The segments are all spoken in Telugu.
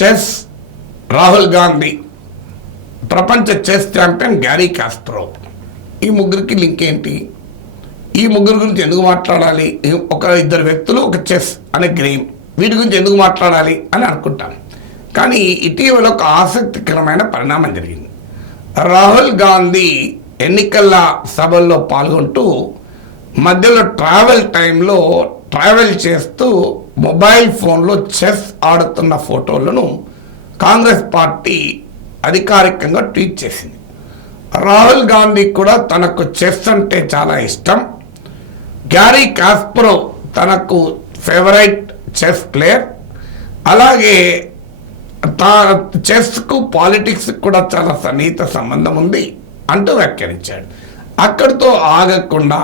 చెస్ రాహుల్ గాంధీ, ప్రపంచ చెస్ ఛాంపియన్ గ్యారీ కాస్పరోవ్, ఈ ముగ్గురికి లింక్ ఏంటి? ఈ ముగ్గురు గురించి ఎందుకు మాట్లాడాలి? ఒక ఇద్దరు వ్యక్తులు, ఒక చెస్ అనే గేమ్, వీటి గురించి ఎందుకు మాట్లాడాలి అని అనుకుంటాం. కానీ ఇటీవల ఒక ఆసక్తికరమైన పరిణామం జరిగింది. రాహుల్ గాంధీ ఎన్నికల సభల్లో పాల్గొంటూ మధ్యలో ట్రావెల్ చేస్తూ మొబైల్ ఫోన్లో చెస్ ఆడుతున్న ఫోటోలను కాంగ్రెస్ పార్టీ అధికారికంగా ట్వీట్ చేసింది. రాహుల్ గాంధీ కూడా తనకు చెస్ అంటే చాలా ఇష్టం, గ్యారీ కాస్పరోవ్ తనకు ఫేవరెట్ చెస్ ప్లేయర్, అలాగే చెస్కు పాలిటిక్స్ కూడా చాలా సన్నిహిత సంబంధం ఉంది అంటూ వ్యాఖ్యానించాడు. అక్కడితో ఆగకుండా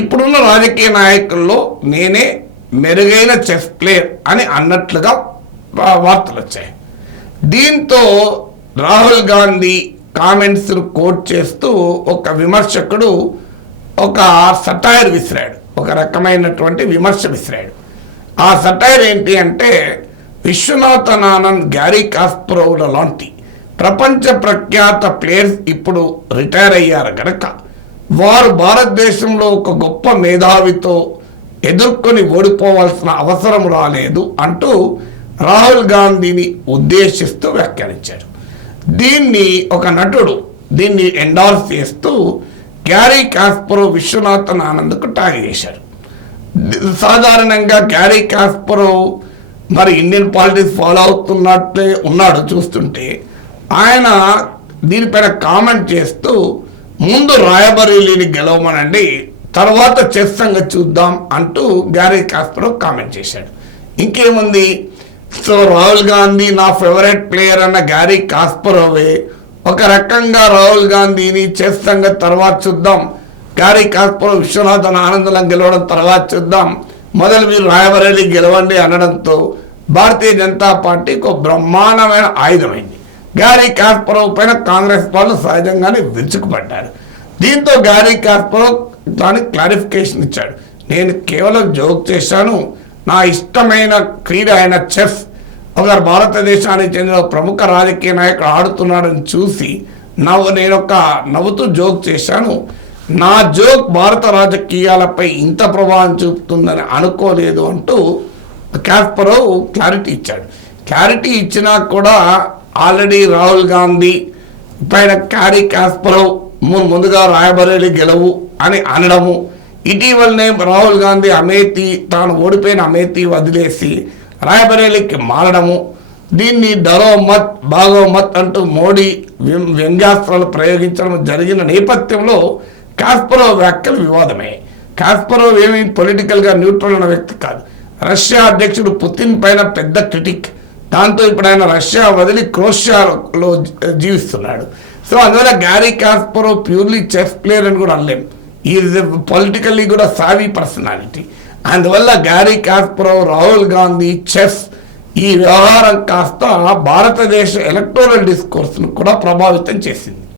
ఇప్పుడున్న రాజకీయ నాయకుల్లో నేనే మెరుగైన చెస్ ప్లేయర్ అని అన్నట్లుగా వార్తలు వచ్చాయి. దీంతో రాహుల్ గాంధీ కామెంట్స్ కోట్ చేస్తూ ఒక విమర్శకుడు ఒక సటైర్ విసిరాడు, ఒక రకమైనటువంటి విమర్శ విసిరాడు. ఆ సటైర్ ఏంటి అంటే, విశ్వనాథన్ ఆనంద్, గ్యారీ కాస్పరోవ్ల లాంటి ప్రపంచ ప్రఖ్యాత ప్లేయర్స్ ఇప్పుడు రిటైర్ అయ్యారు కనుక వారు భారతదేశంలో ఒక గొప్ప మేధావితో ఎదుర్కొని ఓడిపోవాల్సిన అవసరం రాలేదు అంటూ రాహుల్ గాంధీని ఉద్దేశిస్తూ వ్యాఖ్యానించారు. దీన్ని ఒక నటుడు దీన్ని ఎండార్స్ చేస్తూ గ్యారీ కాస్పరోవ్ విశ్వనాథన్ ఆనంద్కు ట్యాగ్ చేశారు. సాధారణంగా గ్యారీ కాస్పరోవ్ మరి ఇండియన్ పాలిటిక్స్ ఫాలో అవుతున్నట్లే ఉన్నాడు చూస్తుంటే. ఆయన దీనిపైన కామెంట్ చేస్తూ ముందు రాయబరేలీని గెలవమనండి, తర్వాత చెస్ సంగతి చూద్దాం అంటూ గ్యారీ కాస్పరోవ్ కామెంట్ చేశాడు. ఇంకేముంది, సో రాహుల్ గాంధీ నా ఫేవరెట్ ప్లేయర్ అన్న గ్యారీ కాస్పరోవే ఒక రకంగా రాహుల్ గాంధీని చెస్ సంగతి తర్వాత చూద్దాం, గ్యారీ కాస్పరోవ్ విశ్వనాథన్ ఆనందం గెలవడం తర్వాత చూద్దాం, మొదలు మీరు రాయబరేలీ గెలవండి అనడంతో భారతీయ జనతా పార్టీకి ఒక బ్రహ్మాండమైన ఆయుధమైంది. గ్యారీ కాస్పరోవ్ పైన కాంగ్రెస్ వాళ్ళు సహజంగానే విరుచుకుపడ్డారు. దీంతో గ్యారీ కాస్పరోవ్ దానికి క్లారిఫికేషన్ ఇచ్చాడు. నేను కేవలం జోక్ చేశాను, నా ఇష్టమైన క్రీడ అయిన చెస్ ఒక భారతదేశానికి చెందిన ప్రముఖ రాజకీయ నాయకుడు ఆడుతున్నాడని చూసి నేను ఒక నవ్వుతూ జోక్ చేశాను, నా జోక్ భారత రాజకీయాలపై ఇంత ప్రభావం చూపుతుందని అనుకోలేదు అంటూ కాస్పరోవ్ క్లారిటీ ఇచ్చాడు. క్లారిటీ ఇచ్చినా కూడా ఆల్రెడీ రాహుల్ గాంధీ పైన గ్యారీ కాస్పరోవ్ ముందుగా రాయబరేలీ గెలవు అని అనడము, ఇటీవలనే రాహుల్ గాంధీ తాను ఓడిపోయిన అమేథీ వదిలేసి రాయబరేలీకి మారడము, దీన్ని డరో మత్ బాగో మత్ అంటూ మోడీ వ్యంగ్యాస్త్రాలు ప్రయోగించడం జరిగిన నేపథ్యంలో కాస్పరోవ్ వ్యాఖ్యలు వివాదమయ్యాయి. కాస్పరోవ్ ఏమీ పొలిటికల్గా న్యూట్రల్ ఉన్న వ్యక్తి కాదు. రష్యా అధ్యక్షుడు పుతిన్ పైన పెద్ద క్రిటిక్. దాంతో ఇప్పుడు ఆయన రష్యా వదిలి క్రోషియాలో జీవిస్తున్నాడు. సో అందువల్ల Gary Kasparov purely chess player అని కూడా అనలేం. ఈజ్ పొలిటికల్లీ కూడా సావీ పర్సనాలిటీ. అందువల్ల Gary Kasparov, Rahul Gandhi, chess ఈ వ్యవహారం కాస్త భారతదేశ ఎలక్టోరల్ డిస్కోర్స్ను కూడా ప్రభావితం చేసింది.